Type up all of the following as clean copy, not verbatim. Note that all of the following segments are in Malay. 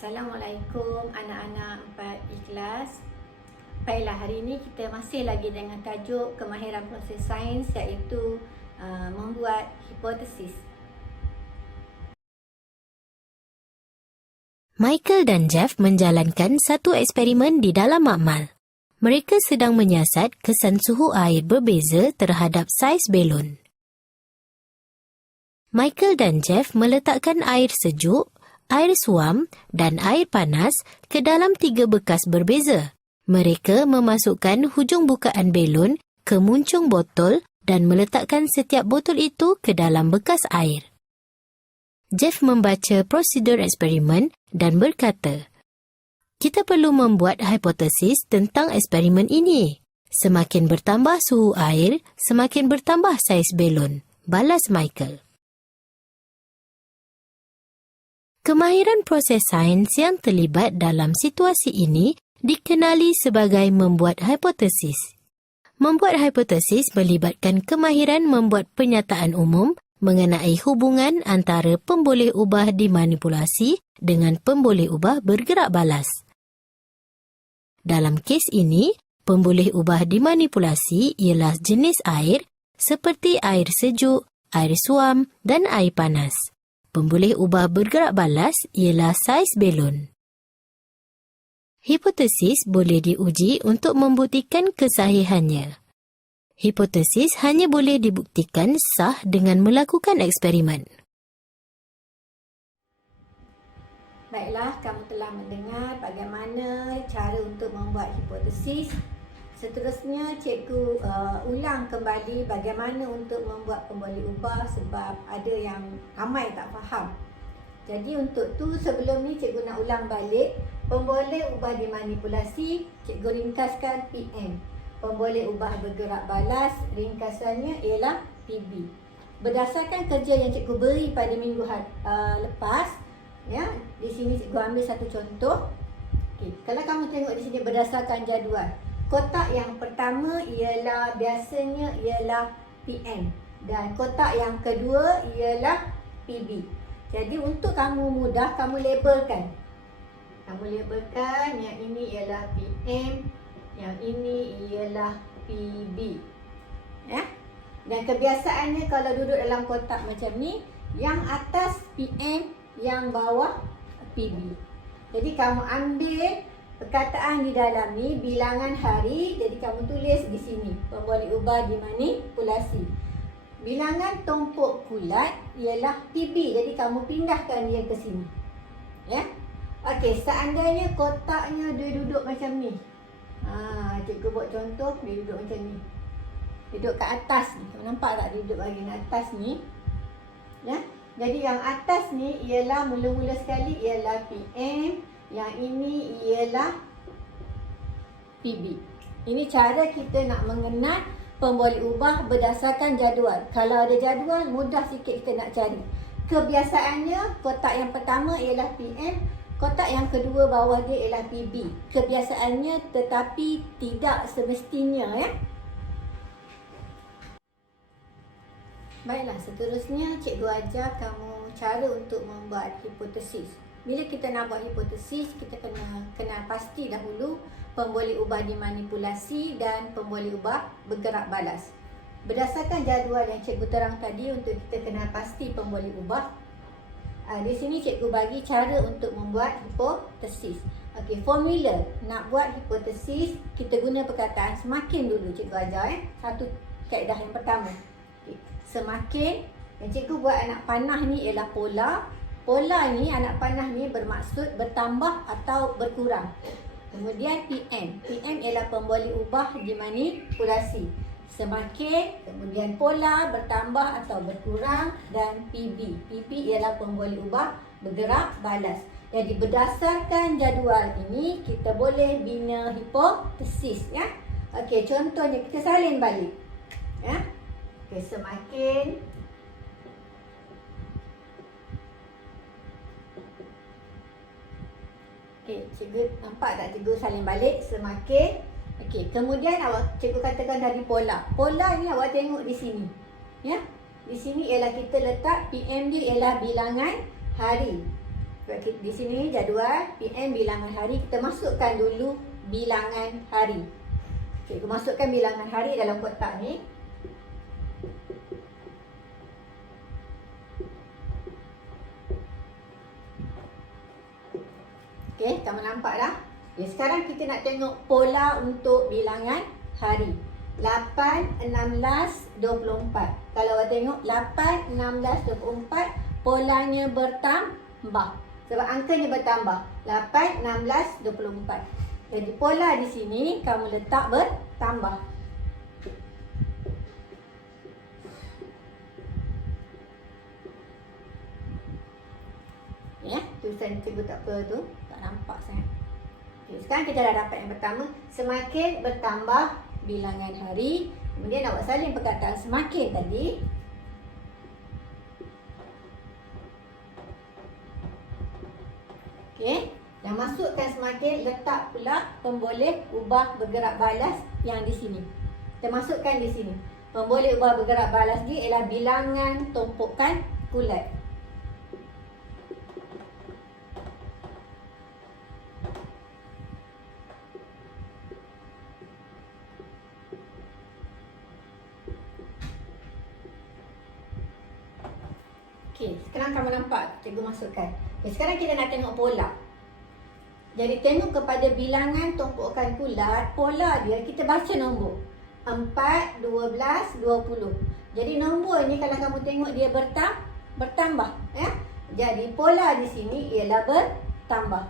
Assalamualaikum anak-anak 4 ikhlas. Baiklah, hari ini kita masih lagi dengan tajuk kemahiran proses sains, iaitu membuat hipotesis. Michael dan Jeff menjalankan satu eksperimen di dalam makmal. Mereka sedang menyiasat kesan suhu air berbeza terhadap saiz belon. Michael dan Jeff meletakkan air sejuk, air suam dan air panas ke dalam 3 bekas berbeza. Mereka memasukkan hujung bukaan belon ke muncung botol dan meletakkan setiap botol itu ke dalam bekas air. Jeff membaca prosedur eksperimen dan berkata, "Kita perlu membuat hipotesis tentang eksperimen ini. Semakin bertambah suhu air, semakin bertambah saiz belon," balas Michael. Kemahiran proses sains yang terlibat dalam situasi ini dikenali sebagai membuat hipotesis. Membuat hipotesis melibatkan kemahiran membuat pernyataan umum mengenai hubungan antara pemboleh ubah dimanipulasi dengan pemboleh ubah bergerak balas. Dalam kes ini, pemboleh ubah dimanipulasi ialah jenis air seperti air sejuk, air suam dan air panas. Pemboleh ubah bergerak balas ialah saiz belon. Hipotesis boleh diuji untuk membuktikan kesahihannya. Hipotesis hanya boleh dibuktikan sah dengan melakukan eksperimen. Baiklah, kamu telah mendengar bagaimana cara untuk membuat hipotesis. Seterusnya, cikgu ulang kembali bagaimana untuk membuat pemboleh ubah sebab ada yang ramai tak faham. Jadi untuk tu sebelum ni cikgu nak ulang balik. Pemboleh ubah dimanipulasi, cikgu ringkaskan PM. Pemboleh ubah bergerak balas, ringkasannya ialah PB. Berdasarkan kerja yang cikgu beri pada minggu lepas, ya, di sini cikgu ambil satu contoh. Okay. Kalau kamu tengok di sini berdasarkan jadual, kotak yang pertama biasanya ialah PM dan kotak yang kedua ialah PB. Jadi untuk kamu mudah, kamu labelkan. Kamu labelkan yang ini ialah PM, yang ini ialah PB. Ya? Dan kebiasaannya kalau duduk dalam kotak macam ni, yang atas PM, yang bawah PB. Jadi kamu ambil perkataan di dalam ni, bilangan hari, jadi kamu tulis di sini, pemboleh ubah dimanipulasi. Bilangan tumpuk kulat ialah PB, jadi kamu pindahkan dia ke sini. Ya. Okey, seandainya kotaknya dia duduk macam ni. Cikgu buat contoh, dia duduk macam ni. Duduk kat atas ni. Kamu nampak tak dia duduk bahagian atas ni? Ya. Jadi yang atas ni ialah mula-mula sekali ialah PM. Yang ini ialah PB. Ini cara kita nak mengenal pemboleh ubah berdasarkan jadual. Kalau ada jadual, mudah sikit kita nak cari. Kebiasaannya, kotak yang pertama ialah PM, kotak yang kedua bawah dia ialah PB. Kebiasaannya tetapi tidak semestinya, ya. Baiklah, seterusnya cikgu ajar kamu cara untuk membuat hipotesis. Bila kita nak buat hipotesis, kita kena pasti dahulu pemboleh ubah dimanipulasi dan pemboleh ubah bergerak balas. Berdasarkan jadual yang cikgu terang tadi, untuk kita kena pasti pemboleh ubah, di sini cikgu bagi cara untuk membuat hipotesis. Okey, formula nak buat hipotesis, kita guna perkataan semakin dulu cikgu ajar. Satu kaedah yang pertama. Okay. Semakin, yang cikgu buat anak panah ni ialah pola. Pola ni, anak panah ni bermaksud bertambah atau berkurang. Kemudian PM. PM ialah pemboleh ubah dimanipulasi. Semakin, kemudian pola bertambah atau berkurang, dan PB. PB ialah pemboleh ubah bergerak balas. Jadi berdasarkan jadual ini, kita boleh bina hipotesis, ya. Okey, contohnya kita salin balik. Ya. Okey, semakin cikgu nampak tak cikgu salin balik semakin. Okey, kemudian cikgu katakan tadi pola. Pola ni awak tengok di sini. Ya. Di sini ialah kita letak PM dia ialah bilangan hari. Di sini jadual PM bilangan hari. Kita masukkan dulu bilangan hari. Cikgu masukkan bilangan hari dalam kotak ni. Okey, kamu nampak dah? Okay, sekarang kita nak tengok pola untuk bilangan hari. 8, 16, 24. Kalau awak tengok 8, 16, 24, polanya bertambah. Sebab angkanya bertambah. 8, 16, 24. Jadi pola di sini kamu letak bertambah. Ya, tulisan cikgu tak apa tu, tak nampak sangat. Okay, sekarang kita dah dapat yang pertama. Semakin bertambah bilangan hari. Kemudian awak salin perkataan semakin tadi. Okey, yang masukkan semakin, letak pula pemboleh ubah bergerak balas yang di sini. Kita masukkan di sini. Pemboleh ubah bergerak balas ni ialah bilangan tumpukan kulat. Okey, sekarang kamu nampak cikgu masukkan. Okay, sekarang kita nak tengok pola. Jadi tengok kepada bilangan tumpukan kulat, pola dia kita baca nombor 4, 12, 20. Jadi nombor ni kalau kamu tengok dia bertambah, ya. Jadi pola di sini ialah bertambah.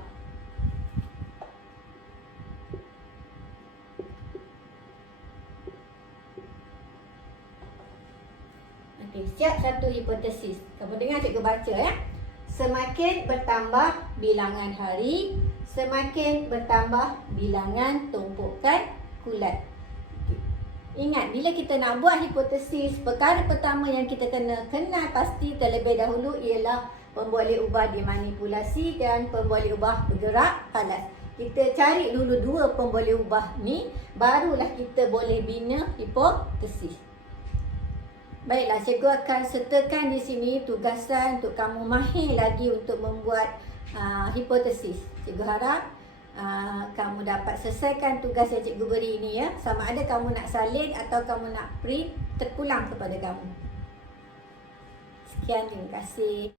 Okey, siap satu hipotesis. Kamu dengar cikgu baca ya. Semakin bertambah bilangan hari, semakin bertambah bilangan tumpukan kulat. Okay. Ingat, bila kita nak buat hipotesis, perkara pertama yang kita kena kenal pasti terlebih dahulu ialah pemboleh ubah dimanipulasi dan pemboleh ubah bergerak balas. Kita cari dulu dua pemboleh ubah ni, barulah kita boleh bina hipotesis. Baiklah, cikgu akan sertakan di sini tugasan untuk kamu mahir lagi untuk membuat hipotesis. Cikgu harap kamu dapat selesaikan tugas yang cikgu beri ini ya. Sama ada kamu nak salin atau kamu nak print terpulang kepada kamu. Sekian, terima kasih.